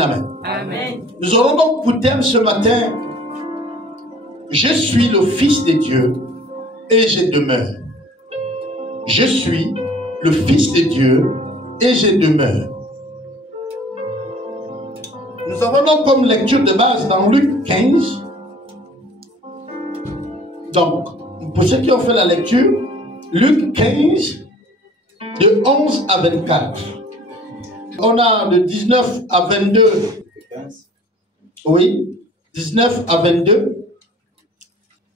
Amen, amen. Amen. Nous aurons donc pour thème ce matin, je suis le Fils de Dieu et je demeure. Je suis le Fils de Dieu et je demeure. Nous avons donc comme lecture de base dans Luc 15. Donc, pour ceux qui ont fait la lecture, Luc 15, de 11 à 24. On a de 19 à 22. Oui, 19 à 22.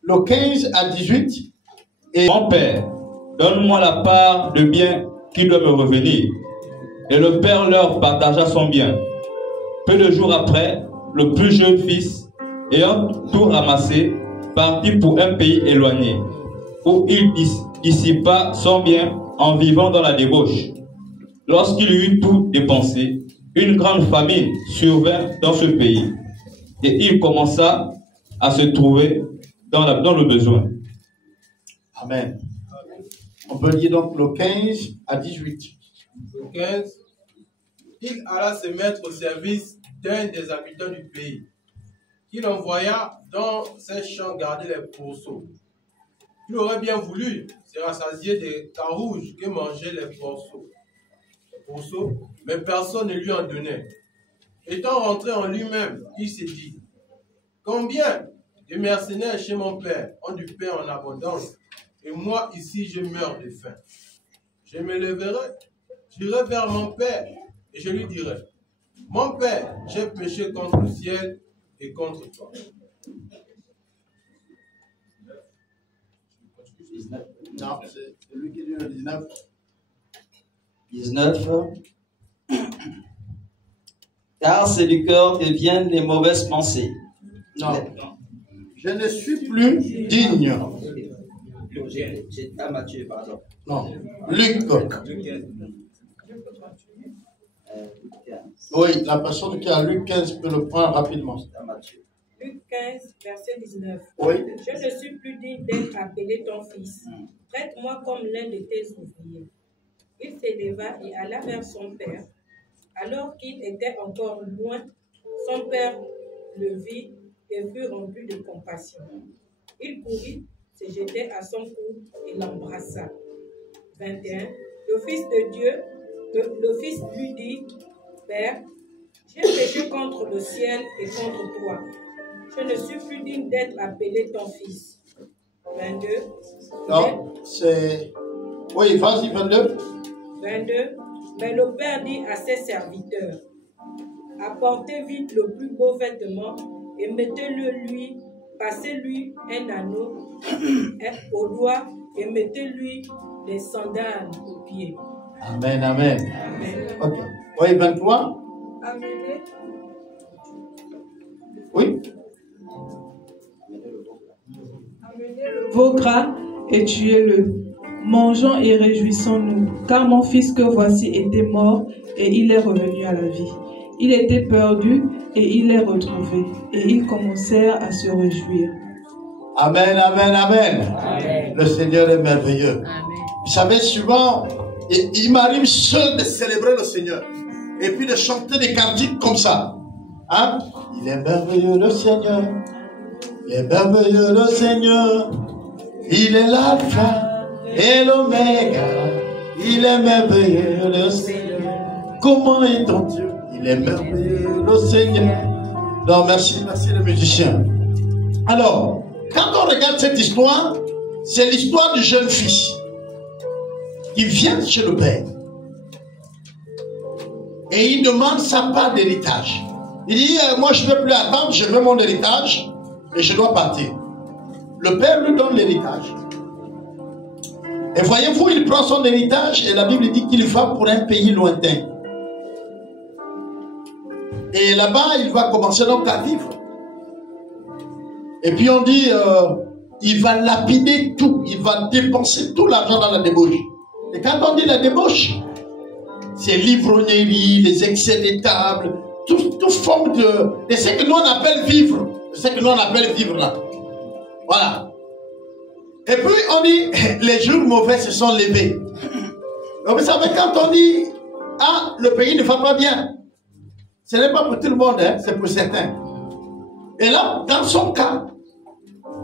Le 15 à 18. Et mon père, donne-moi la part de bien qui doit me revenir. Et le père leur partagea son bien. Peu de jours après, le plus jeune fils, ayant tout ramassé, partit pour un pays éloigné, où il dissipa son bien en vivant dans la débauche. Lorsqu'il eut tout dépensé, une grande famine survint dans ce pays, et il commença à se trouver dans le besoin. Amen. On peut lire donc le 15 à 18. Le 15, il alla se mettre au service d'un des habitants du pays, qu'il envoya dans ses champs garder les pourceaux. Il aurait bien voulu se rassasier des carouges que mangeaient les pourceaux, mais personne ne lui en donnait. Étant rentré en lui-même, il s'est dit, combien de mercenaires chez mon père ont du pain en abondance, et moi ici je meurs de faim. Je me lèverai, j'irai vers mon père, et je lui dirai, mon père, j'ai péché contre le ciel et contre toi. Non, c'est lui qui dit le 19. 19. Car c'est du cœur que viennent les mauvaises pensées. Non. Je ne suis plus digne. J'étais à Matthieu, pardon. Non. Luc. Oui, la personne qui a Luc 15 peut le prendre rapidement. Luc 15, verset 19. Oui. Je ne suis plus digne d'être appelé ton fils. Traite-moi comme l'un de tes ouvriers. Il s'éleva et alla vers son père. Alors qu'il était encore loin, son père le vit et fut rempli de compassion. Il courut, se jetait à son cou et l'embrassa. 21. Le fils lui dit, Père, j'ai péché contre le ciel et contre toi. Je ne suis plus digne d'être appelé ton fils. 22. Non, c'est... Oui, vas-y, 22. 22. Mais le père dit à ses serviteurs, apportez vite le plus beau vêtement et mettez-le lui, passez-lui un anneau au doigt et mettez-lui des sandales aux pieds. Amen, amen. Amen. Ok. Oui, 23. Amenez Oui. Vos gras et tuez-le. Mangeons et réjouissons-nous, car mon fils que voici était mort et il est revenu à la vie. Il était perdu et il est retrouvé. Et ils commencèrent à se réjouir. Amen, amen, amen. Amen. Le Seigneur est merveilleux. Amen. Vous savez, souvent, il m'arrive seul de célébrer le Seigneur. Et puis de chanter des cantiques comme ça. Hein? Il est merveilleux le Seigneur. Il est merveilleux le Seigneur. Il est l'alpha et l'oméga. Il est merveilleux le Seigneur. Comment est ton Dieu? Il est merveilleux le Seigneur. Non, merci les musiciens. Alors, quand on regarde cette histoire, c'est l'histoire du jeune fils qui vient chez le père. Et il demande sa part d'héritage. Il dit, moi je ne peux plus attendre, je veux mon héritage et je dois partir. Le père lui donne l'héritage. Et voyez-vous, il prend son héritage et la Bible dit qu'il va pour un pays lointain. Et là-bas, il va commencer donc à vivre. Et puis on dit, il va lapider tout, il va dépenser tout l'argent dans la débauche. Et quand on dit la débauche, c'est l'ivrognerie, les excès des tables, toute forme de ce que nous on appelle vivre. C'est ce que nous on appelle vivre là. Voilà. Et puis on dit, les jours mauvais se sont levés. Donc vous savez, quand on dit, ah, le pays ne va pas bien, Ce n'est pas pour tout le monde, hein, c'est pour certains. Et là, dans son cas,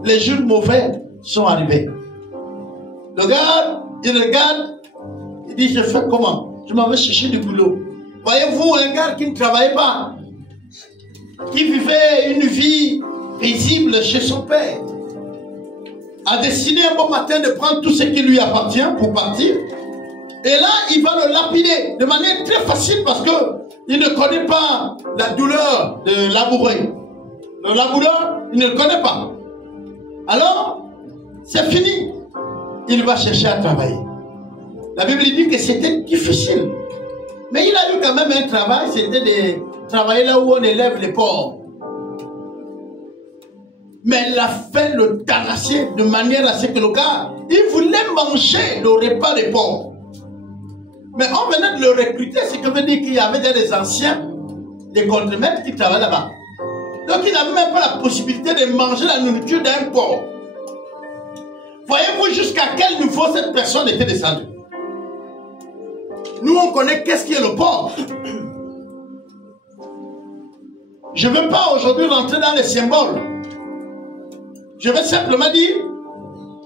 les jours mauvais sont arrivés. Le gars, il regarde, il dit, je fais comment? Je m'en vais chercher du boulot. Voyez-vous, un gars qui ne travaillait pas, qui vivait une vie paisible chez son père, a décidé un bon matin de prendre tout ce qui lui appartient pour partir. Et là, il va le lapider de manière très facile parce que il ne connaît pas la douleur de labourer. Le laboureur, il ne le connaît pas. Alors, c'est fini. Il va chercher à travailler. La Bible dit que c'était difficile. Mais il a eu quand même un travail, c'était de travailler là où on élève les porcs. Mais il a fait le tanasser de manière à ce que le gars, il voulait manger le repas des porcs. Mais on venait de le recruter, ce qui veut dire qu'il y avait des anciens, des contremaîtres qui travaillaient là-bas. Donc il n'avait même pas la possibilité de manger la nourriture d'un porc. Voyez-vous jusqu'à quel niveau cette personne était descendue. Nous on connaît qu'est-ce qui est le porc. Je ne veux pas aujourd'hui rentrer dans les symboles. Je vais simplement dire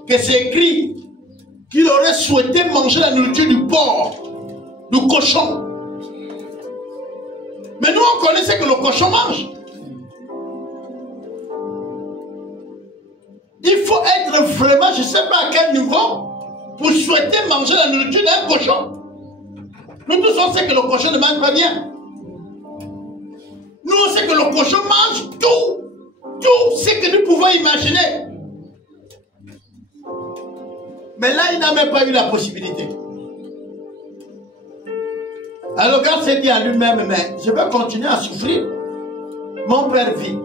que c'est écrit qu'il aurait souhaité manger la nourriture du porc, du cochon. Mais nous on connaît ce que le cochon mange. Il faut être vraiment, je ne sais pas à quel niveau, pour souhaiter manger la nourriture d'un cochon. Nous tous on sait que le cochon ne mange pas bien. Nous on sait que le cochon mange tout ce que nous pouvons imaginer. Mais là, il n'a même pas eu la possibilité. Alors, le gars s'est dit à lui-même, mais je vais continuer à souffrir. Mon père vit.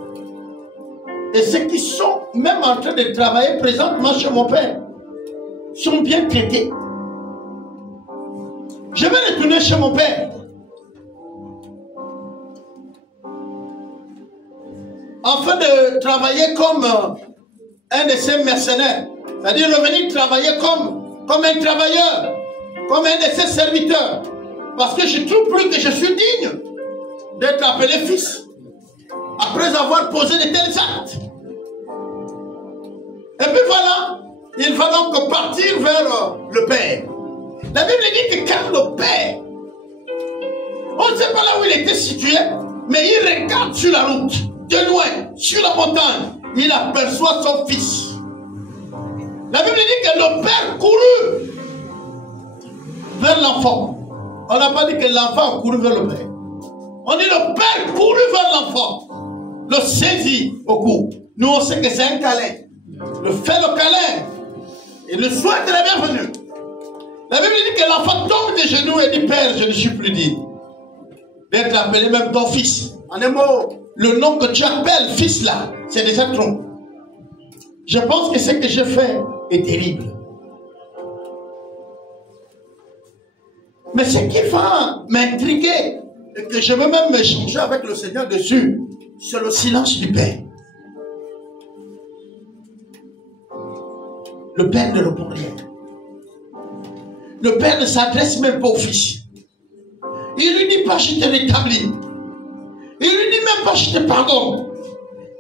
Et ceux qui sont même en train de travailler présentement chez mon père sont bien traités. Je vais retourner chez mon père. Afin de travailler comme un de ces mercenaires. C'est-à-dire revenir travailler comme un travailleur, comme un de ses serviteurs. Parce que je ne trouve plus que je suis digne d'être appelé fils. Après avoir posé de tels actes. Et puis voilà, il va donc partir vers le Père. La Bible dit que quand le Père, on ne sait pas là où il était situé, mais il regarde sur la route, de loin, sur la montagne, il aperçoit son fils. La Bible dit que le Père courut vers l'enfant. On n'a pas dit que l'enfant a couru vers le Père. On dit le Père courut vers l'enfant, le saisit au cou. Nous on sait que c'est un câlin. Le fait le câlin et le souhaite la bienvenue. La Bible dit que l'enfant tombe des genoux et dit Père, je ne suis plus digne d'être appelé même ton fils. En un mot, le nom que tu appelles fils là, c'est déjà trop. Je pense que ce que j'ai fait est terrible. Mais ce qui va m'intriguer, et que je veux même échanger avec le Seigneur dessus, c'est le silence du Père. Le Père ne répond rien. Le Père ne s'adresse même pas au Fils. Il lui dit pas je te rétablis. Il lui dit même pas je te pardonne.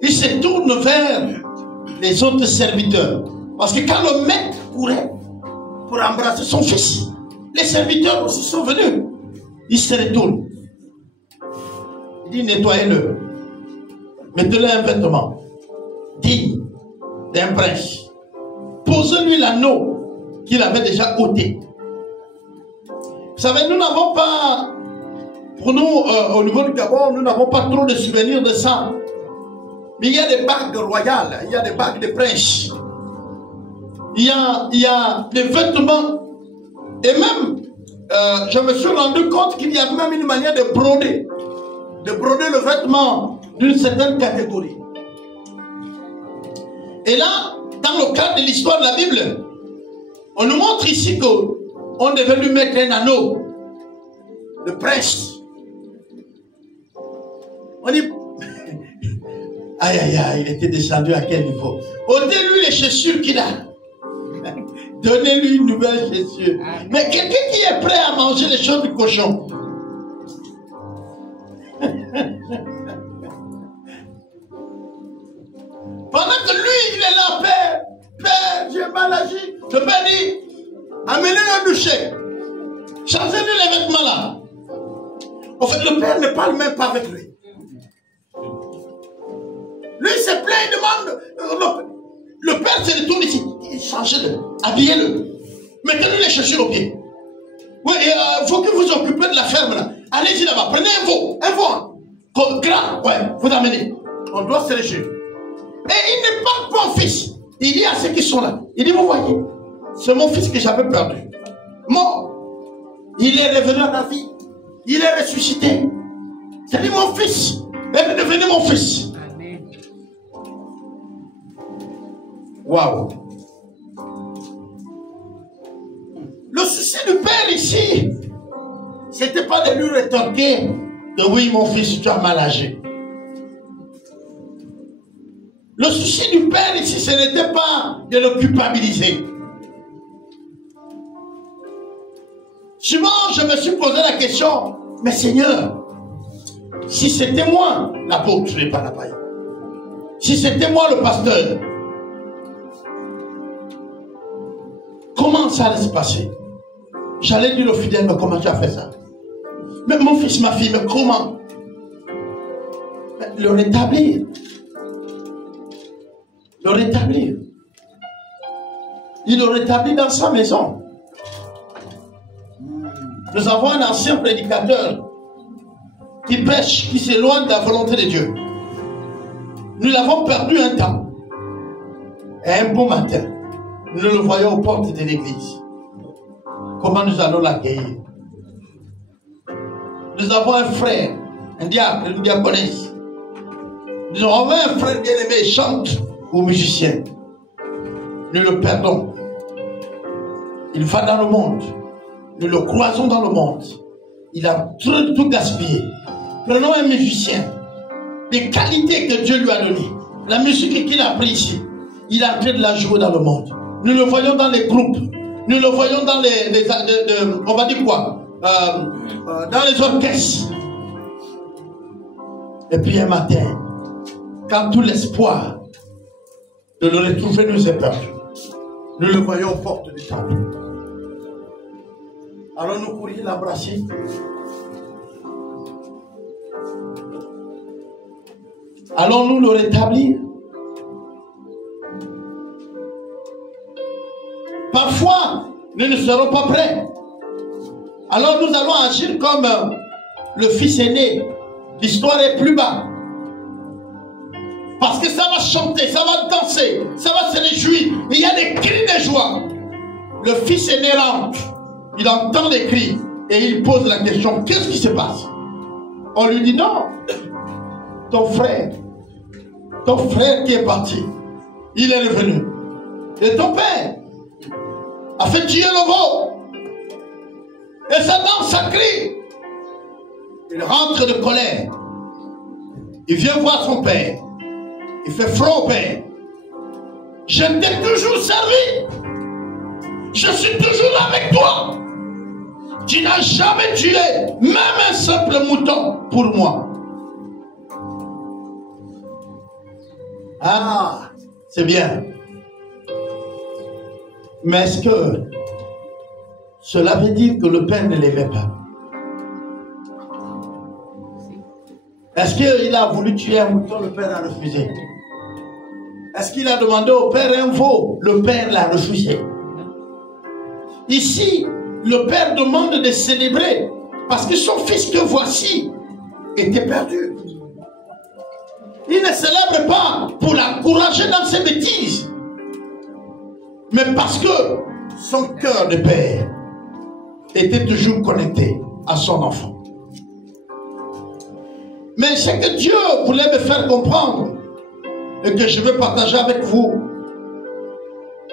Il se tourne vers les autres serviteurs. Parce que quand le maître courait pour embrasser son fils, les serviteurs aussi sont venus. Il se retourne. Il dit nettoyez-le. Mettez-le un vêtement digne d'un prince. Posez-lui l'anneau qu'il avait déjà ôté. Vous savez, nous n'avons pas, pour nous, au niveau du Gabon, nous n'avons pas trop de souvenirs de ça. Mais il y a des bagues royales, il y a des bagues de princes. Il y a des vêtements. Et même, je me suis rendu compte qu'il y a même une manière de broder le vêtement d'une certaine catégorie. Et là, dans le cadre de l'histoire de la Bible, on nous montre ici qu'on devait lui mettre un anneau de prince. On dit, aïe aïe aïe, il était descendu à quel niveau? Ôtez-lui les chaussures qu'il a. Donnez-lui une nouvelle chaussure. Mais quelqu'un qui est prêt à manger les choses du cochon. Pendant que lui, il est là, Père, Père, j'ai mal agi. Le Père dit, amenez le doucher. Changez-lui les vêtements là. En fait, le Père ne parle même pas avec lui. Lui, il se plaint, il demande. Le Père se retourne ici. Changez-le, habillez-le. Mettez-lui les chaussures aux pieds. Oui, il faut que vous occupez de la ferme là. Allez-y là-bas, prenez un veau grand, ouais, vous amenez. On doit se lécher. Et il ne parle pas au fils. Il dit à ceux qui sont là. Il dit, vous voyez, c'est mon fils que j'avais perdu. Mort. Il est revenu à la vie. Il est ressuscité. C'est lui mon fils. Il est devenu mon fils. Amen. Waouh. Le souci du Père ici, c'était pas de lui rétorquer que oui, mon fils, tu as mal agi. Le souci du Père ici, ce n'était pas de le culpabiliser. Souvent, je me suis posé la question, mais Seigneur, si c'était moi, l'apôtre, je n'ai pas la paille. Si c'était moi le pasteur, comment ça allait se passer? J'allais dire au fidèle, mais comment tu as fait ça? Mais mon fils, ma fille, mais comment? Le rétablir. Le rétablir. Il le rétablit dans sa maison. Nous avons un ancien prédicateur qui pêche, qui s'éloigne de la volonté de Dieu. Nous l'avons perdu un temps. Et un beau matin, nous le voyons aux portes de l'église. Comment nous allons l'accueillir? Nous avons un frère, un diacre, une diaconesse. Nous avons un frère bien-aimé, chante ou musicien. Nous le perdons. Il va dans le monde. Nous le croisons dans le monde. Il a tout gaspillé. Prenons un musicien. Des qualités que Dieu lui a données. La musique qu'il a pris ici. Il est en train de la jouer dans le monde. Nous le voyons dans les groupes. Nous le voyons dans on va dire quoi? Dans les orchestres. Et puis un matin, quand tout l'espoir de le retrouver nous est perdu, nous le voyons aux portes du temple. Allons-nous courir l'embrasser? Allons-nous le rétablir? Parfois, nous ne serons pas prêts. Alors nous allons agir comme le fils aîné. L'histoire est plus bas. Parce que ça va chanter, ça va danser, ça va se réjouir. Il y a des cris de joie. Le fils aîné rentre. Il entend les cris et il pose la question, qu'est-ce qui se passe? On lui dit non. Ton frère qui est parti, il est revenu. Et ton père a fait tuer le veau. Et ça danse, ça crie. Il rentre de colère. Il vient voir son père. Il fait front au père. Je t'ai toujours servi. Je suis toujours avec toi. Tu n'as jamais tué même un simple mouton pour moi. Ah, c'est bien. Mais est-ce que cela veut dire que le père ne l'aimait pas? Est-ce qu'il a voulu tuer un mouton, le père a refusé? Est-ce qu'il a demandé au père un veau? Le père l'a refusé. Ici, le père demande de célébrer parce que son fils que voici était perdu. Il ne célèbre pas pour l'encourager dans ses bêtises, mais parce que son cœur de père était toujours connecté à son enfant. Mais ce que Dieu voulait me faire comprendre et que je veux partager avec vous,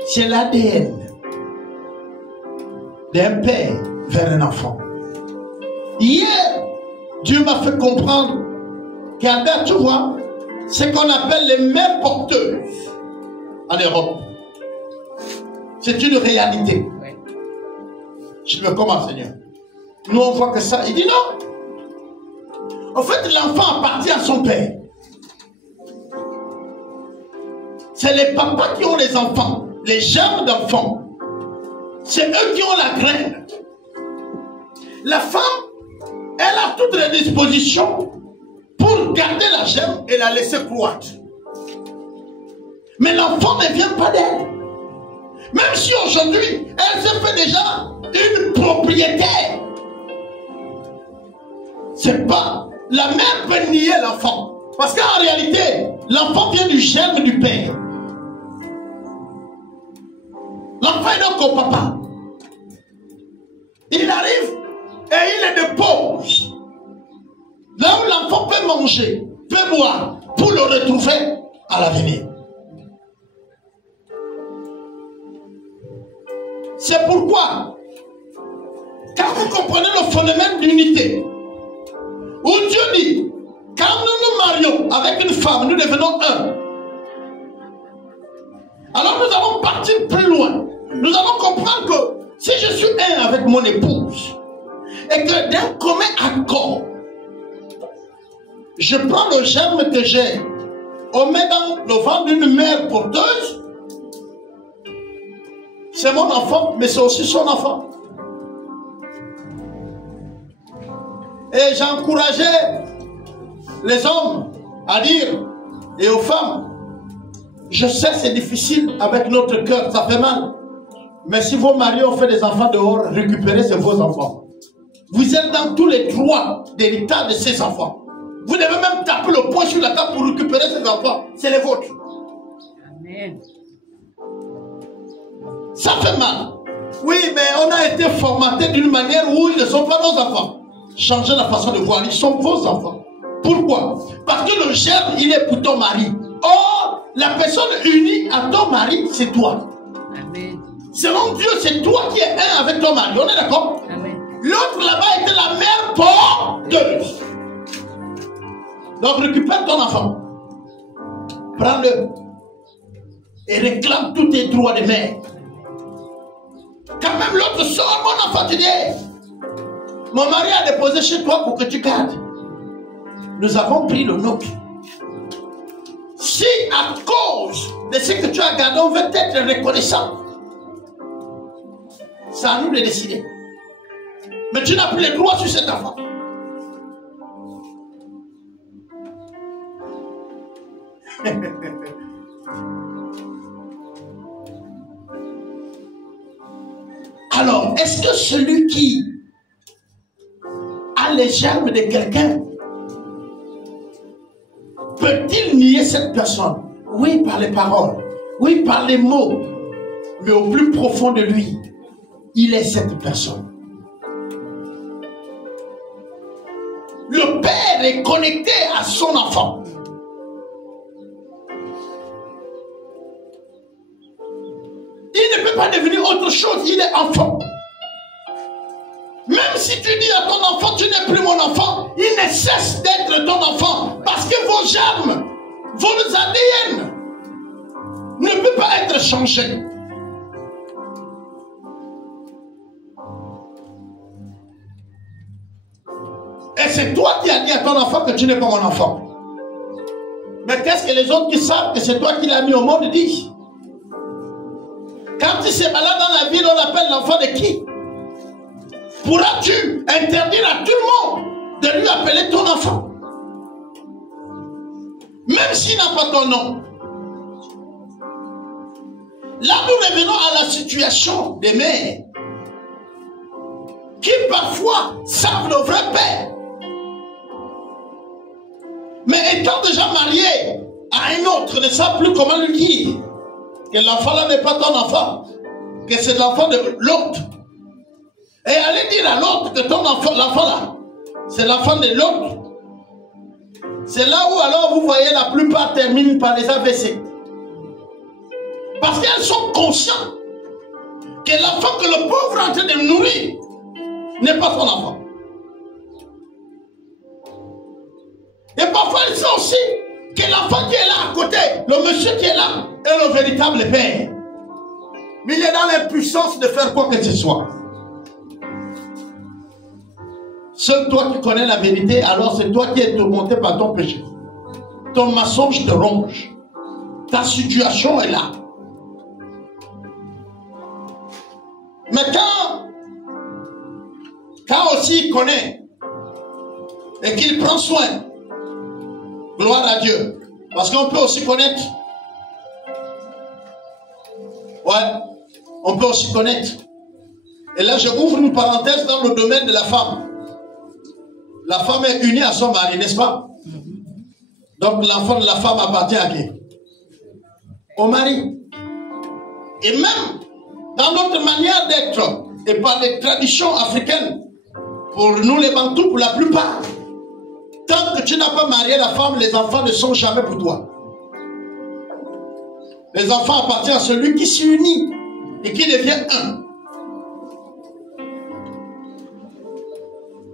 c'est l'ADN d'un père vers un enfant. Hier, Dieu m'a fait comprendre qu'Albert, tu vois, c'est qu'on appelle les mères porteuses en Europe. C'est une réalité. Je dis, mais comment, Seigneur? Nous, on voit que ça. Il dit non. En fait, l'enfant appartient à son père. C'est les papas qui ont les enfants, les germes d'enfants. C'est eux qui ont la graine. La femme, elle a toutes les dispositions pour garder la germe et la laisser croître. Mais l'enfant ne vient pas d'elle. Même si aujourd'hui, elle se fait déjà une propriétaire. C'est pas... La mère peut nier l'enfant. Parce qu'en réalité, l'enfant vient du germe du père. L'enfant est donc au papa. Il arrive et il le dépose. Là où l'enfant peut manger, peut boire, pour le retrouver à l'avenir. C'est pourquoi, quand vous comprenez le phénomène d'unité, où Dieu dit, quand nous nous marions avec une femme, nous devenons un. Alors nous allons partir plus loin. Nous allons comprendre que si je suis un avec mon épouse, et que d'un commun accord, je prends le germe que j'ai, on met dans le ventre d'une mère porteuse, c'est mon enfant, mais c'est aussi son enfant. Et j'encourageais les hommes à dire, et aux femmes, je sais c'est difficile avec notre cœur, ça fait mal. Mais si vos maris ont fait des enfants dehors, récupérez c'est vos enfants. Vous êtes dans tous les droits d'héritage de ces enfants. Vous devez même taper le poing sur la table pour récupérer ces enfants. C'est les vôtres. Amen. Ça fait mal. Oui, mais on a été formaté d'une manière où ils ne sont pas nos enfants. Changez la façon de voir, ils sont vos enfants. Pourquoi? Parce que le germe, il est pour ton mari. Or, la personne unie à ton mari, c'est toi. Amen. Selon Dieu, c'est toi qui es un avec ton mari. On est d'accord? Amen. L'autre là-bas était la mère porteuse. Donc récupère ton enfant. Prends-le. Et réclame tous tes droits de mère. Quand même l'autre sort, mon enfant, tu dis, mon mari a déposé chez toi pour que tu gardes. Nous avons pris le nôtre. Si à cause de ce que tu as gardé, on veut être reconnaissant, c'est à nous de décider. Mais tu n'as plus les droits sur cet enfant. Alors, est-ce que celui qui a les germes de quelqu'un peut-il nier cette personne? Oui, par les paroles, oui, par les mots, mais au plus profond de lui, il est cette personne. Le père est connecté à son enfant. Il ne peut pas devenir autre chose, il est enfant. Même si tu dis à ton enfant, tu n'es plus mon enfant, il ne cesse d'être ton enfant. Parce que vos germes, vos ADN ne peuvent pas être changés. Et c'est toi qui as dit à ton enfant que tu n'es pas mon enfant. Mais qu'est-ce que les autres qui savent que c'est toi qui l'as mis au monde disent? Quand il se balade dans la ville, on l'appelle l'enfant de qui? Pourras-tu interdire à tout le monde de lui appeler ton enfant? Même s'il n'a pas ton nom. Là, nous revenons à la situation des mères qui parfois savent le vrai père. Mais étant déjà marié à un autre, ne savent plus comment lui dire que l'enfant là n'est pas ton enfant, que c'est l'enfant de l'autre. Et aller dire à l'autre que ton enfant, l'enfant là, c'est l'enfant de l'autre. C'est là où alors vous voyez la plupart terminent par les AVC. Parce qu'elles sont conscientes que l'enfant que le pauvre est en train de nourrir n'est pas son enfant. Et parfois elles savent aussi que l'enfant qui est là à côté, le monsieur qui est là, est le véritable père. Mais il est dans l'impuissance de faire quoi que ce soit. Seul toi qui connais la vérité, alors c'est toi qui es tourmenté par ton péché. Ton mensonge te ronge. Ta situation est là. Mais quand aussi il connaît et qu'il prend soin, gloire à Dieu. Parce qu'on peut aussi connaître. Ouais, on peut aussi connaître. Et là, je ouvre une parenthèse dans le domaine de la femme. La femme est unie à son mari, n'est-ce pas? Donc l'enfant de la femme appartient à qui? Au mari. Et même dans notre manière d'être, et par les traditions africaines, pour nous les Bantous, pour la plupart, tant que tu n'as pas marié la femme, les enfants ne sont jamais pour toi. Les enfants appartiennent à celui qui s'unit et qui devient un.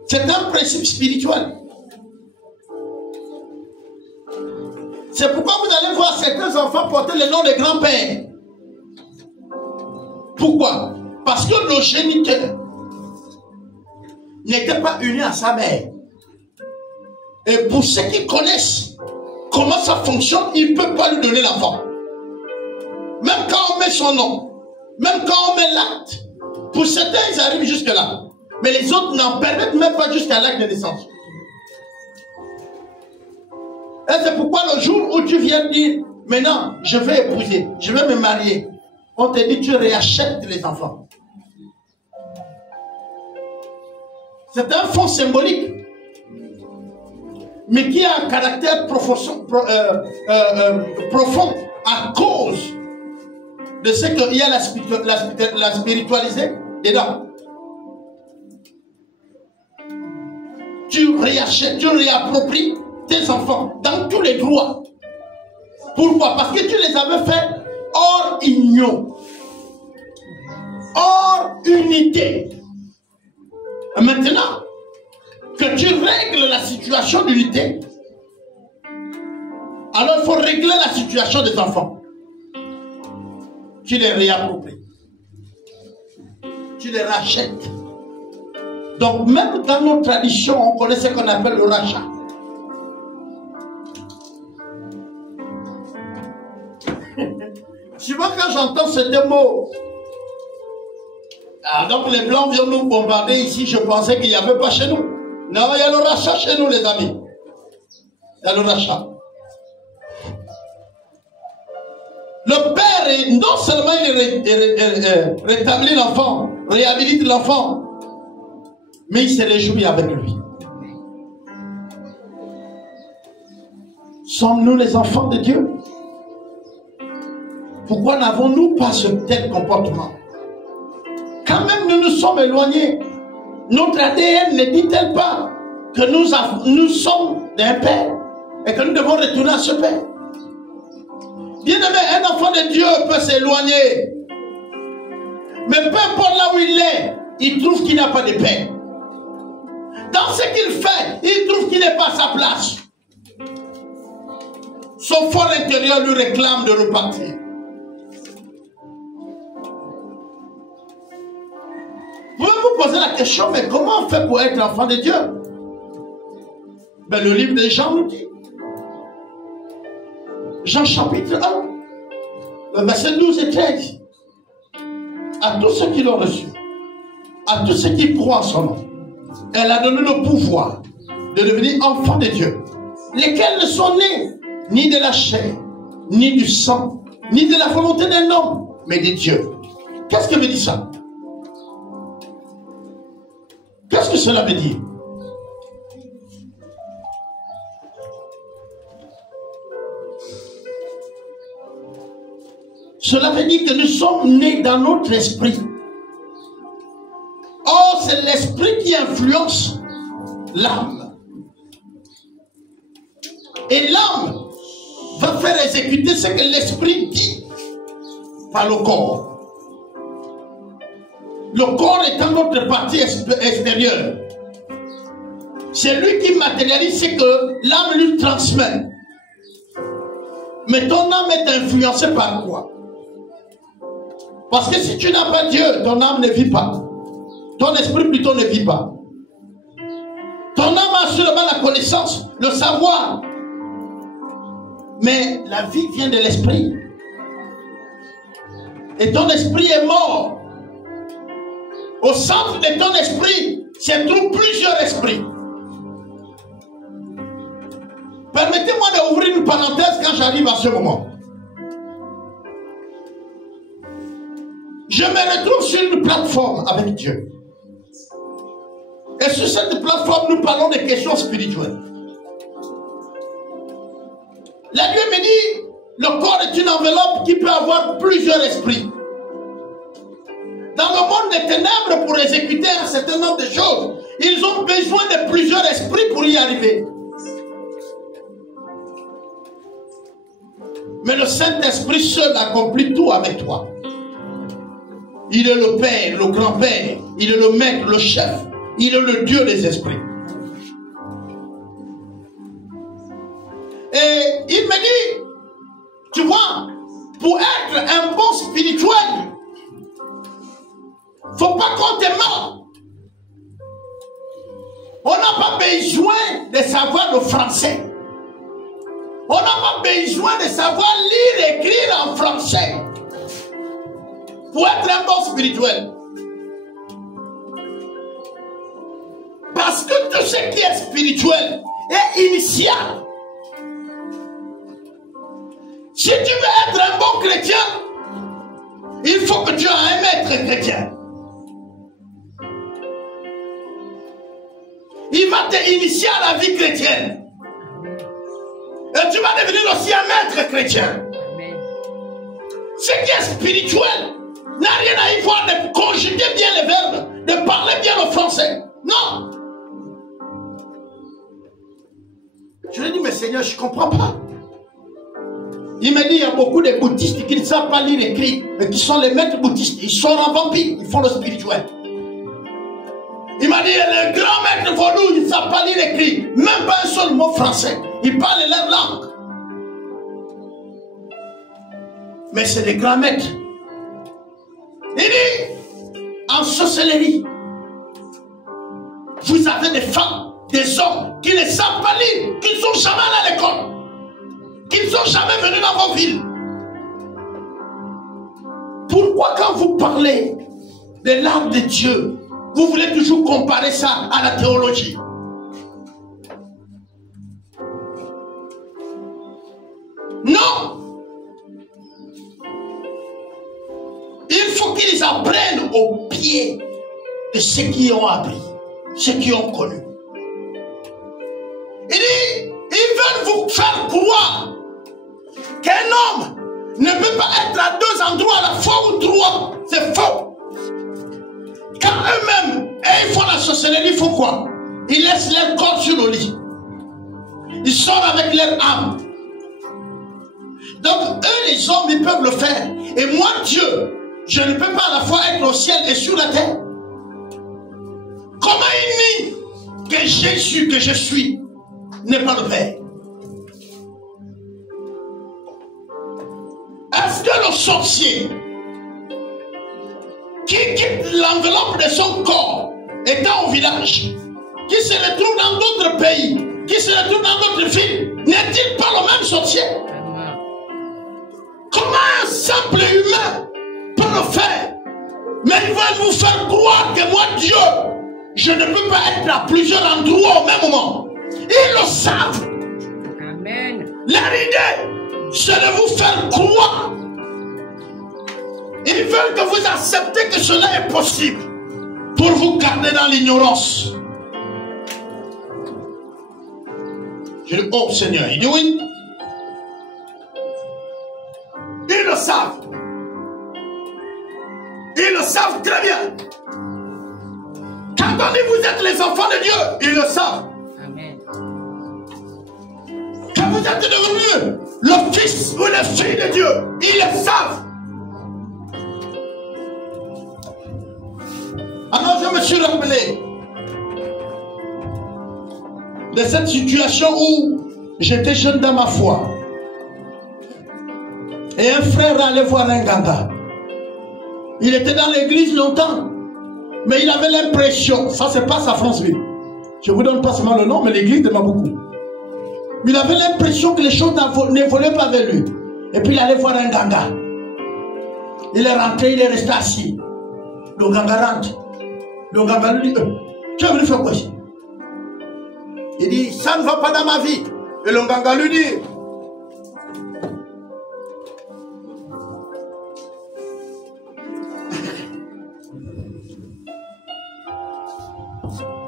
C'est un principe spirituel. C'est pourquoi vous allez voir certains enfants porter le nom de grand-père. Pourquoi? Parce que le géniteur n'était pas uni à sa mère. Et pour ceux qui connaissent comment ça fonctionne, ils ne peuvent pas lui donner l'enfant. Même quand on met son nom, même quand on met l'acte, pour certains, ils arrivent jusque-là. Mais les autres n'en permettent même pas jusqu'à l'acte de naissance. Et c'est pourquoi le jour où tu viens dire, maintenant, je vais épouser, je vais me marier, on te dit, tu réachètes les enfants. C'est un fond symbolique, mais qui a un caractère profond à cause de ce qu'il y a la spiritualisée dedans. Tu réachètes, tu réappropries tes enfants dans tous les droits. Pourquoi? Parce que tu les avais fait hors union, hors unité. Et maintenant que tu règles la situation d'unité, alors il faut régler la situation des enfants. Tu les réappropries. Tu les rachètes. Donc même dans nos traditions, on connaît ce qu'on appelle le rachat. Souvent quand j'entends ce deux mots, donc les Blancs viennent nous bombarder ici, je pensais qu'il n'y avait pas chez nous. Non, il y a le rachat chez nous les amis. Il y a le rachat. Le père, non seulement il rétablit l'enfant, réhabilite l'enfant, mais il se réjouit avec lui. Sommes-nous les enfants de Dieu? Pourquoi n'avons-nous pas ce tel comportement? Quand même nous nous sommes éloignés, notre ADN ne dit-elle pas que nous sommes d'un père et que nous devons retourner à ce père? Bien-aimé, un enfant de Dieu peut s'éloigner, mais peu importe là où il est, il trouve qu'il n'a pas de père. Dans ce qu'il fait, il trouve qu'il n'est pas à sa place. Son fort intérieur lui réclame de repartir. Vous pouvez vous poser la question, mais comment on fait pour être enfant de Dieu? Ben, le livre de Jean nous dit. Jean chapitre 1, le verset 12 et 13. À tous ceux qui l'ont reçu, à tous ceux qui croient en son nom, elle a donné le pouvoir de devenir enfants de Dieu, lesquels ne sont nés ni de la chair, ni du sang, ni de la volonté d'un homme, mais de Dieu. Qu'est-ce que veut dire ça? Qu'est-ce que cela veut dire? Cela veut dire que nous sommes nés dans notre esprit. Or, c'est l'esprit qui influence l'âme. Et l'âme va faire exécuter ce que l'esprit dit par le corps. Le corps étant notre partie extérieure. C'est lui qui matérialise ce que l'âme lui transmet. Mais ton âme est influencée par quoi? Parce que si tu n'as pas Dieu, ton âme ne vit pas. Ton esprit plutôt ne vit pas. âme a seulement la connaissance, le savoir. Mais la vie vient de l'esprit. Et ton esprit est mort. Au centre de ton esprit se trouvent plusieurs esprits. Permettez-moi d'ouvrir une parenthèse quand j'arrive à ce moment. Je me retrouve sur une plateforme avec Dieu. Et sur cette plateforme, nous parlons des questions spirituelles. La Dieu me dit, le corps est une enveloppe qui peut avoir plusieurs esprits. Dans le monde des ténèbres, pour exécuter un certain nombre de choses, ils ont besoin de plusieurs esprits pour y arriver. Mais le Saint-Esprit seul accomplit tout avec toi. Il est le Père, le grand-père, il est le maître, le chef, il est le Dieu des esprits. Et il me dit, tu vois, pour être un bon spirituel, faut pas qu'on te mente. On n'a pas besoin de savoir le français. On n'a pas besoin de savoir lire et écrire en français pour être un bon spirituel. Parce que tout ce qui est spirituel est initial. Si tu veux être un bon chrétien, il faut que tu aies un maître chrétien. Il va t'initier à la vie chrétienne. Et tu vas devenir aussi un maître chrétien. Amen. Ce qui est spirituel n'a rien à y voir de conjuguer bien les verbes, de parler bien le français. Non. Je lui ai dit, mais Seigneur, je ne comprends pas. Il m'a dit, il y a beaucoup de bouddhistes qui ne savent pas lire et écrire, mais qui sont les maîtres bouddhistes. Ils sont en vampire, ils font le spirituel. Il m'a dit, les grands maîtres vaudous, ils ne savent pas lire et écrire, même pas un seul mot français. Ils parlent leur langue. Mais c'est des grands maîtres. Il dit, en sorcellerie, vous avez des femmes, des hommes qui ne savent pas lire, qui ne sont jamais allés à l'école, qui ne sont jamais venus dans vos villes. Pourquoi quand vous parlez de l'art de Dieu, vous voulez toujours comparer ça à la théologie? Non. Il faut qu'ils apprennent au pied de ceux qui ont appris, ceux qui ont connu. Il dit, ils veulent vous faire croire qu'un homme ne peut pas être à deux endroits à la fois ou trois. C'est faux. Quand eux-mêmes, ils font la sorcellerie, ils font quoi? Ils laissent leur corps sur le lit. Ils sortent avec leur âme. Donc, eux, les hommes, ils peuvent le faire. Et moi, Dieu, je ne peux pas à la fois être au ciel et sur la terre. Comment il nie que Jésus, que je suis, n'est pas le Père? Est-ce que le sorcier qui quitte l'enveloppe de son corps étant au village, qui se retrouve dans d'autres pays, qui se retrouve dans d'autres villes, n'est-il pas le même sorcier? Comment un simple humain peut le faire? Mais ils veulent vous faire croire que moi, Dieu, je ne peux pas être à plusieurs endroits au même moment. Ils le savent. Amen. Leur idée, c'est de vous faire croire. Ils veulent que vous acceptez que cela est possible pour vous garder dans l'ignorance. Je dis, oh Seigneur, il dit oui. Ils le savent. Ils le savent très bien. Quand on dit vous êtes les enfants de Dieu, ils le savent. Amen. Quand vous êtes devenu le fils ou la fille de Dieu, ils le savent. Alors je me suis rappelé de cette situation où j'étais jeune dans ma foi. Et un frère allait voir un ganga. Il était dans l'église longtemps, mais il avait l'impression, ça se passe à Franceville, Je ne vous donne pas seulement le nom, mais l'église demande beaucoup. Il avait l'impression que les choses n'évoluaient pas vers lui. Et puis il allait voir un ganga. Il est rentré, il est resté assis. Le ganga rentre. Le ganga lui dit, tu es venu faire quoi ici? Il dit, ça ne va pas dans ma vie. Et le ganga lui dit,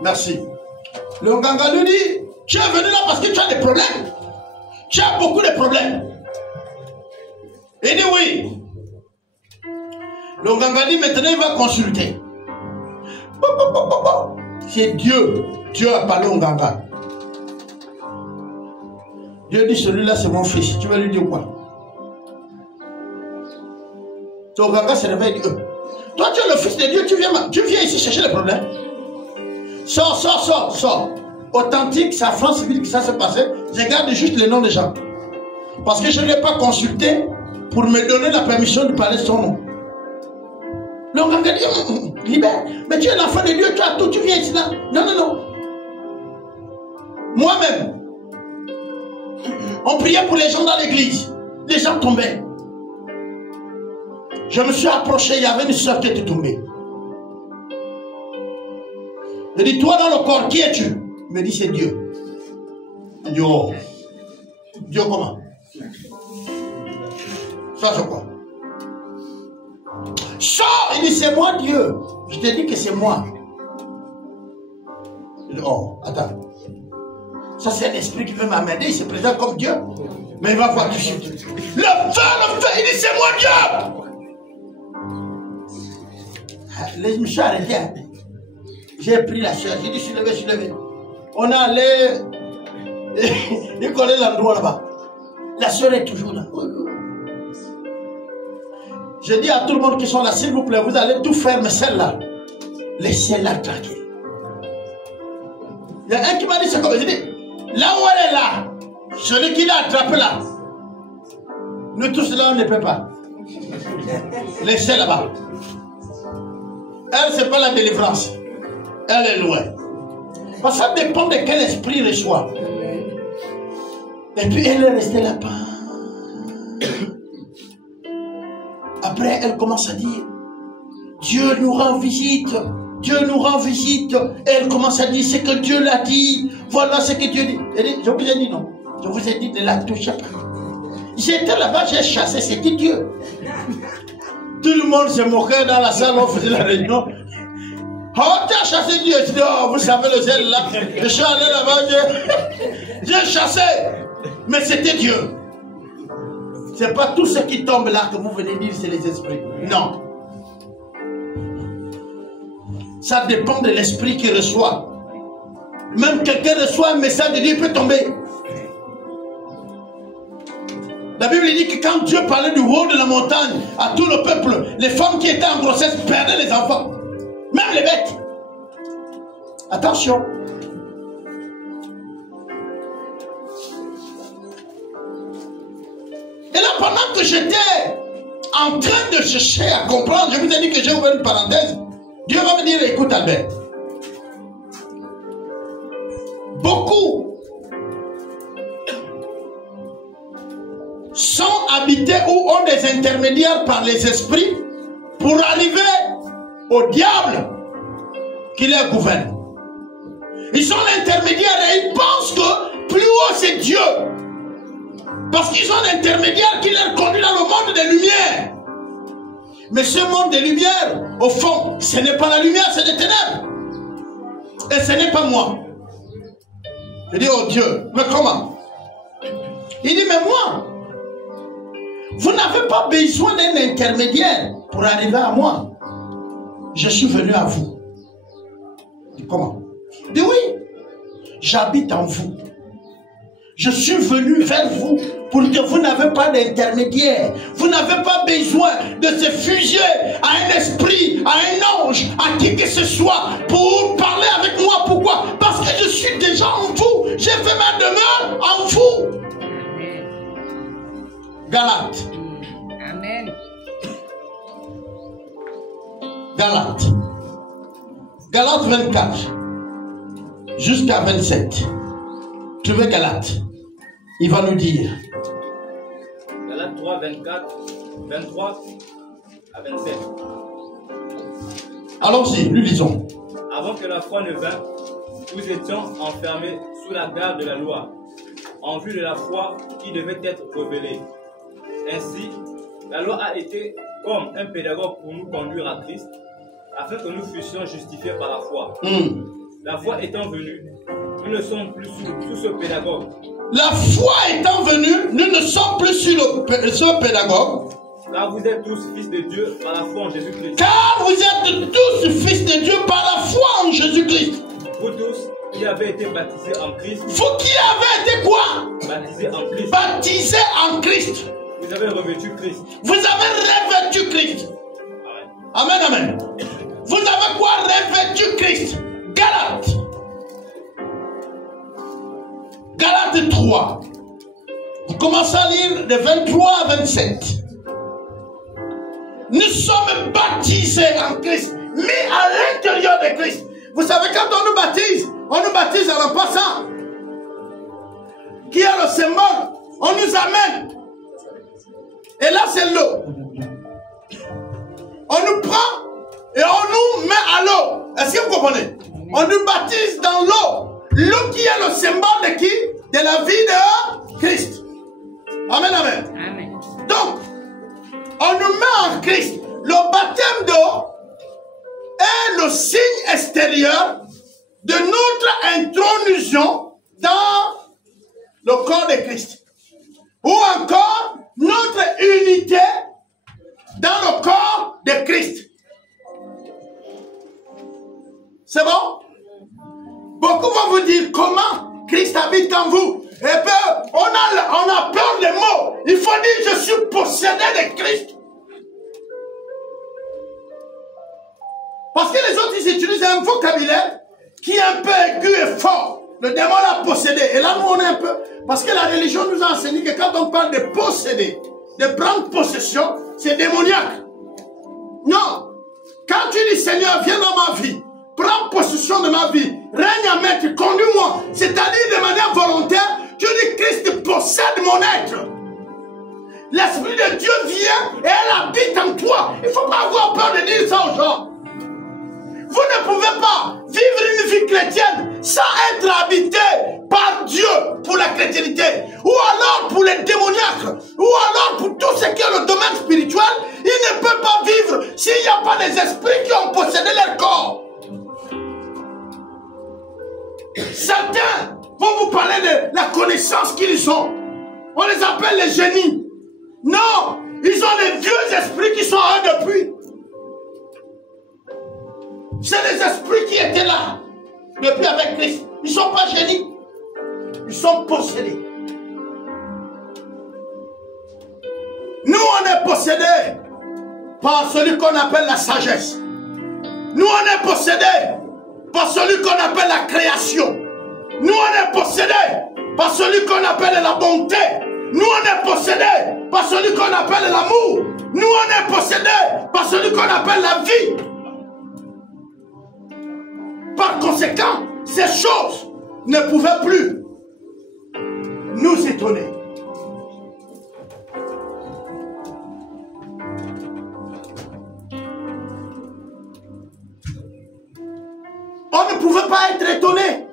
merci. Le ganga lui dit, tu es venu là parce que tu as des problèmes. Tu as beaucoup de problèmes. Il dit oui. Le ganga dit, maintenant il va consulter. C'est Dieu. Dieu a parlé au ganga. Dieu dit, celui-là c'est mon fils. Tu vas lui dire quoi? Le ganga se réveille et dit, toi tu es le fils de Dieu, tu viens ici chercher les problèmes. Sors, sors, sors, sors. Authentique, c'est à France civile que ça s'est passé. Je garde juste les noms des gens. Parce que je ne l'ai pas consulté pour me donner la permission de parler son nom. Le ganga dit, libère. Mais tu es l'enfant de Dieu, tu as tout, tu viens ici là. Non, non, non. Moi-même, on priait pour les gens dans l'église. Les gens tombaient. Je me suis approché, il y avait une soeur qui était tombée. Je dis, toi dans le corps, qui es-tu? Il me dit, c'est Dieu. Je dis, oh, Dieu comment? Ça c'est quoi? Sors! Il dit, c'est moi Dieu. Je te dis que c'est moi. Je dis, oh, attends. Ça c'est un esprit qui veut m'amener, il se présente comme Dieu. Mais il va voir tout de suite. Le feu, il dit, c'est moi Dieu. Je me suis arrêté. J'ai pris la chair, j'ai dit, je suis levé. On est allé, il connaît l'endroit là-bas. La soeur est toujours là. Je dis à tout le monde qui sont là, s'il vous plaît, vous allez tout faire, mais celle-là, laissez-la tranquille. Il y a un qui m'a dit, c'est comme, je dis, là où elle est là, celui qui l'a attrapé là, nous tous là, on ne peut pas. Laissez là-bas. Elle, c'est pas la délivrance. Elle est loin. Parce que ça dépend de quel esprit il reçoit. Et puis elle est restée là-bas. Après, elle commence à dire, Dieu nous rend visite. Dieu nous rend visite. Et elle commence à dire ce que Dieu l'a dit. Voilà ce que Dieu dit. Elle dit, je vous ai dit non. Je vous ai dit de la toucher pas. J'étais là-bas, j'ai chassé, c'était Dieu. Tout le monde se moquait dans la salle, on faisait la réunion. Oh, tu as chassé Dieu. Je dis, oh, vous savez le zèle là. Je suis allé là-bas, j'ai chassé. Mais c'était Dieu. Ce n'est pas tout ce qui tombe là que vous venez dire, c'est les esprits. Non. Ça dépend de l'esprit qui reçoit. Même quelqu'un reçoit un message de Dieu, il peut tomber. La Bible dit que quand Dieu parlait du haut de la montagne à tout le peuple, les femmes qui étaient en grossesse perdaient les enfants. Même les bêtes. Attention. Et là, pendant que j'étais en train de chercher à comprendre, je vous ai dit que j'ai ouvert une parenthèse. Dieu va me dire, écoute Albert. Beaucoup sont habités ou ont des intermédiaires par les esprits pour arriver au diable qui les gouverne. Ils sont l'intermédiaire et ils pensent que plus haut c'est Dieu. Parce qu'ils ont l'intermédiaire qui les conduit dans le monde des lumières. Mais ce monde des lumières, au fond, ce n'est pas la lumière, c'est des ténèbres. Et ce n'est pas moi. Je dis, oh Dieu, mais comment? Il dit, mais moi, vous n'avez pas besoin d'un intermédiaire pour arriver à moi. Je suis venu à vous. Je dis, comment? Il dit, oui, j'habite en vous. Je suis venu vers vous pour que vous n'avez pas d'intermédiaire. Vous n'avez pas besoin de se fuser à un esprit, à un ange, à qui que ce soit pour parler avec moi. Pourquoi? Parce que je suis déjà en vous. J'ai fait ma demeure en vous. Galates. Amen. Galates. Galates 24. jusqu'à 27. Trouvez Galates. Il va nous dire. Galates 3, 24, 23 à 27. Allons-y, nous lisons. Avant que la foi ne vînt, nous étions enfermés sous la garde de la loi, en vue de la foi qui devait être révélée. Ainsi, la loi a été comme un pédagogue pour nous conduire à Christ, afin que nous fussions justifiés par la foi. La foi étant venue, nous ne sommes plus sous ce pédagogue. La foi étant venue, nous ne sommes plus sur ce pédagogue. Car vous êtes tous fils de Dieu par la foi en Jésus-Christ. Car vous êtes tous fils de Dieu par la foi en Jésus-Christ. Vous tous qui avez été baptisés en Christ. Vous qui avez été quoi? Baptisés en Christ. Baptisés en Christ. Vous avez revêtu Christ. Vous avez revêtu Christ. Amen, amen. Vous avez quoi? Revêtu Christ. Galates. Galates 3. Vous commencez à lire de 23 à 27. Nous sommes baptisés en Christ, mis à l'intérieur de Christ. Vous savez, quand on nous baptise en en passant, qui est le symbole, on nous amène. Et là, c'est l'eau. On nous prend et on nous met à l'eau. Est-ce que vous comprenez? On nous baptise dans l'eau. L'eau qui est le symbole de qui? De la vie de Christ. Amen, amen. Amen. Donc, on nous met en Christ. Le baptême d'eau est le signe extérieur de notre intronisation dans le corps de Christ. Ou encore, notre unité dans le corps de Christ. C'est bon? Beaucoup vont vous dire comment Christ habite en vous. Et puis, on a peur des mots. Il faut dire, je suis possédé de Christ. Parce que les autres, ils utilisent un vocabulaire qui est un peu aigu et fort. Le démon l'a possédé. Et là, nous, on est un peu... Parce que la religion nous a enseigné que quand on parle de posséder, de prendre possession, c'est démoniaque. Non. Quand tu dis, Seigneur, viens dans ma vie, prends possession de ma vie, règne à maître, conduis-moi. C'est-à-dire de manière volontaire, tu dis, Christ possède mon être. L'Esprit de Dieu vient et elle habite en toi. Il ne faut pas avoir peur de dire ça aux gens. Vous ne pouvez pas vivre une vie chrétienne sans être habité par Dieu pour la chrétienté. Ou alors pour les démoniaques. Ou alors pour tout ce qui est le domaine spirituel. Ils ne peuvent pas vivre s'il n'y a pas des esprits qui ont possédé leur corps. Certains vont vous parler de la connaissance qu'ils ont. On les appelle les génies. Non, ils ont les vieux esprits qui sont en eux depuis. C'est les esprits qui étaient là depuis avec Christ. Ils ne sont pas génies. Ils sont possédés. Nous, on est possédés par celui qu'on appelle la sagesse. Nous, on est possédés par celui qu'on appelle la création. Nous, on est possédés par celui qu'on appelle la bonté. Nous, on est possédés par celui qu'on appelle l'amour. Nous, on est possédés par celui qu'on appelle la vie. Par conséquent, ces choses ne pouvaient plus nous étonner. On ne pouvait pas être étonné.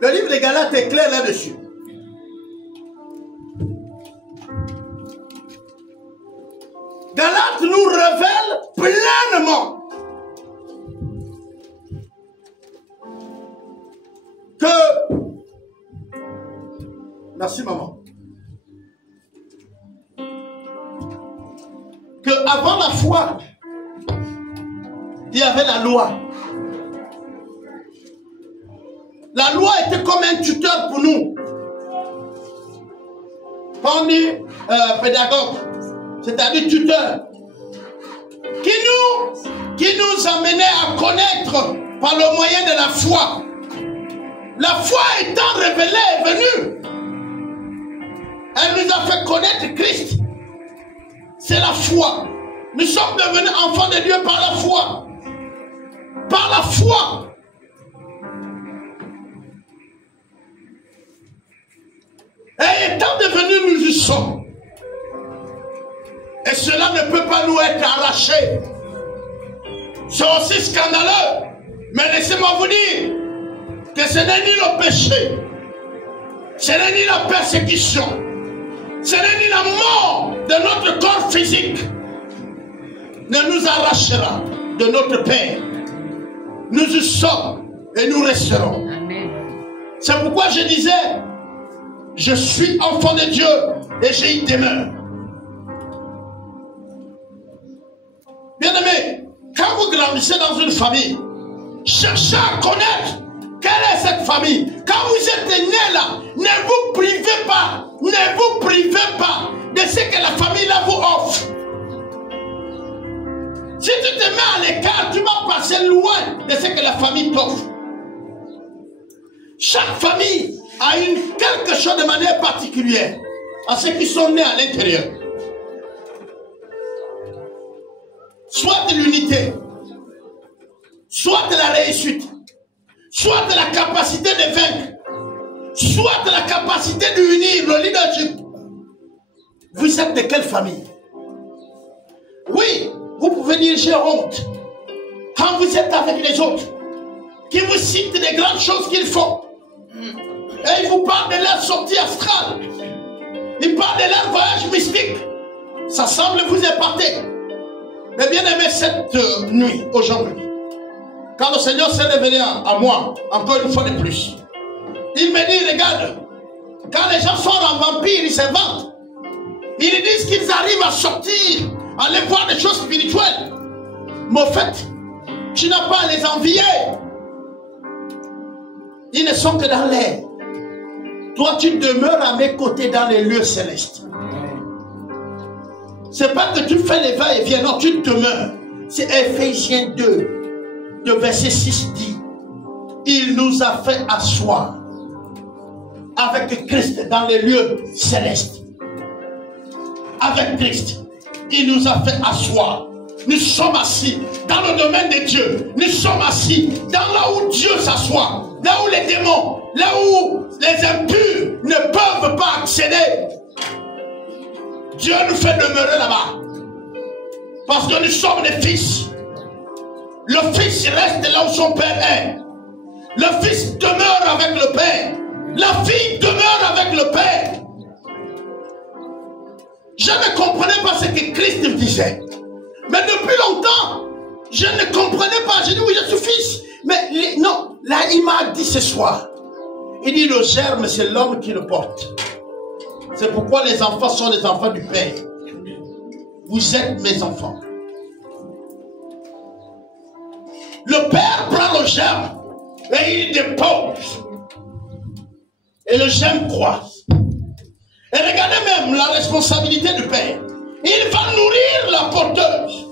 Le livre des Galates est clair là-dessus. Galates nous révèle pleinement que... Merci maman. Que avant la foi, il y avait la loi. La loi était comme un tuteur pour nous. On dit pédagogue, c'est-à-dire tuteur, qui nous amenait à connaître par le moyen de la foi. La foi étant révélée est venue. Elle a fait connaître Christ, c'est la foi. Nous sommes devenus enfants de Dieu par la foi. Par la foi. Et étant devenus, nous y sommes. Et cela ne peut pas nous être arraché. C'est aussi scandaleux. Mais laissez-moi vous dire que ce n'est ni le péché, ce n'est ni la persécution, ce n'est ni la mort de notre corps physique ne nous arrachera de notre Père. Nous y sommes et nous resterons. C'est pourquoi je disais, je suis enfant de Dieu et j'y demeure. Bien-aimés, quand vous grandissez dans une famille, cherchez à connaître quelle est cette famille. Quand vous êtes né là, ne vous privez pas, de ce que la famille là vous offre. Si tu te mets à l'écart, tu vas passer loin de ce que la famille t'offre. Chaque famille a quelque chose de manière particulière à ceux qui sont nés à l'intérieur. Soit de l'unité, soit de la réussite, soit de la capacité de vaincre, soit de la capacité d'unir le leadership. Vous êtes de quelle famille? Oui, vous pouvez dire j'ai honte quand vous êtes avec les autres qui vous citent des grandes choses qu'ils font. Et ils vous parlent de leur sortie astrale. Ils parlent de leur voyage mystique. Ça semble vous épater. Mais bien aimé, cette nuit, aujourd'hui, quand le Seigneur s'est révélé à moi, encore une fois de plus, il me dit, regarde, quand les gens sont en vampire, ils s'inventent. Ils disent qu'ils arrivent à sortir, à aller voir des choses spirituelles. Mais au fait, tu n'as pas à les envier. Ils ne sont que dans l'air. Toi, tu demeures à mes côtés dans les lieux célestes. C'est pas que tu fais les va-et-vient, non, tu demeures. C'est Ephésiens 2, de verset 6 dit, il nous a fait asseoir avec Christ dans les lieux célestes. Avec Christ, il nous a fait asseoir. Nous sommes assis dans le domaine de Dieu. Nous sommes assis dans là où Dieu s'assoit. Là où les démons, là où les impurs ne peuvent pas accéder. Dieu nous fait demeurer là-bas. Parce que nous sommes des fils. Le fils reste là où son père est. Le fils demeure avec le père. La fille demeure avec le père. Je ne comprenais pas ce que Christ disait. Mais depuis longtemps, je ne comprenais pas. J'ai dit oui, je suis fils. Mais non, là il m'a dit ce soir. Il dit le germe, c'est l'homme qui le porte. C'est pourquoi les enfants sont les enfants du Père. Vous êtes mes enfants. Le Père prend le germe et il dépose. Et le germe croise. Et regardez même la responsabilité du Père. Il va nourrir la porteuse.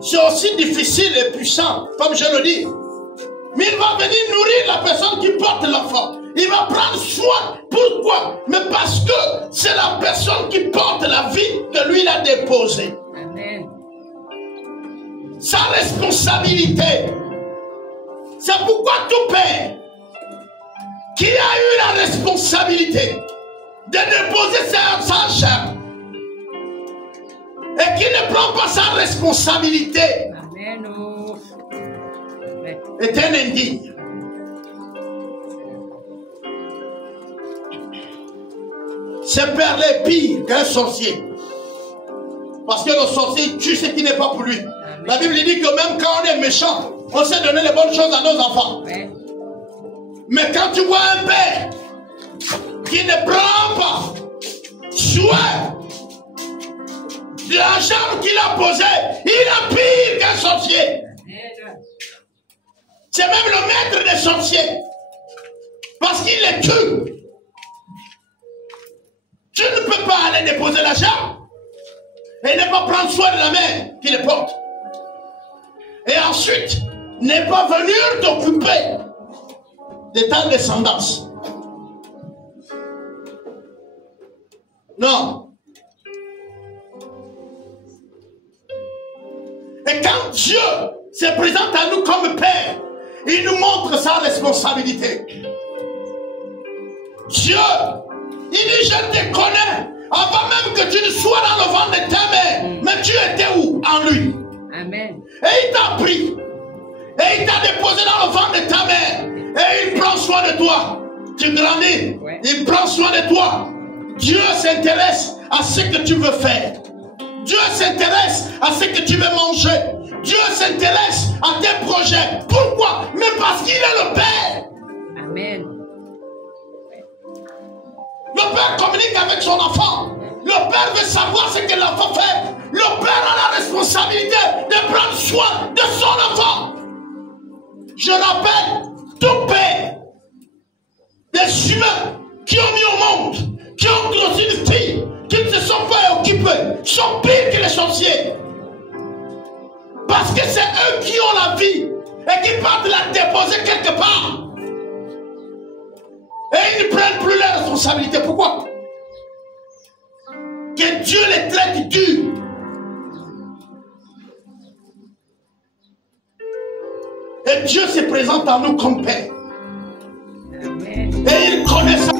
C'est aussi difficile et puissant, comme je le dis. Mais il va venir nourrir la personne qui porte l'enfant. Il va prendre soin. Pourquoi? Mais parce que c'est la personne qui porte la vie que lui a déposée. Amen. Sa responsabilité. C'est pourquoi tout père qui a eu la responsabilité de déposer sa chair et qui ne prend pas sa responsabilité Amen. est un indigne. Ce père-là est pire qu'un sorcier. Parce que le sorcier tue ce qui n'est pas pour lui. Amen. La Bible dit que même quand on est méchant, on sait donner les bonnes choses à nos enfants. Amen. Mais quand tu vois un père qui ne prend pas soin de l'argent qu'il a posé, il est pire qu'un sorcier. C'est même le maître des sorciers. Parce qu'il les tue. Tu ne peux pas aller déposer l'argent et ne pas prendre soin de la mère qui les porte. Et ensuite, ne pas venir t'occuper de ta descendance. Non. Et quand Dieu se présente à nous comme Père, il nous montre sa responsabilité. Dieu, il dit, je te connais avant même que tu ne sois dans le ventre de ta mère. Mais tu étais où? En lui. Amen. Et il t'a pris. Et il t'a déposé dans le ventre de ta mère. Et il prend soin de toi. Tu grandis. Ouais. Il prend soin de toi. Dieu s'intéresse à ce que tu veux faire. Dieu s'intéresse à ce que tu veux manger. Dieu s'intéresse à tes projets. Pourquoi? Mais parce qu'il est le Père. Amen. Le Père communique avec son enfant. Le Père veut savoir ce que l'enfant fait. Le Père a la responsabilité de prendre soin de son enfant. Je rappelle, tout Père, des humains qui ont mis au monde, qui ont grossi une fille, qui ne se sont pas occupés, sont pires que les sorciers. Parce que c'est eux qui ont la vie et qui partent la déposer quelque part. Et ils ne prennent plus leurs responsabilités. Pourquoi? Que Dieu les traite dur. Et Dieu se présente à nous comme Père. Amen. Et il connaît ça.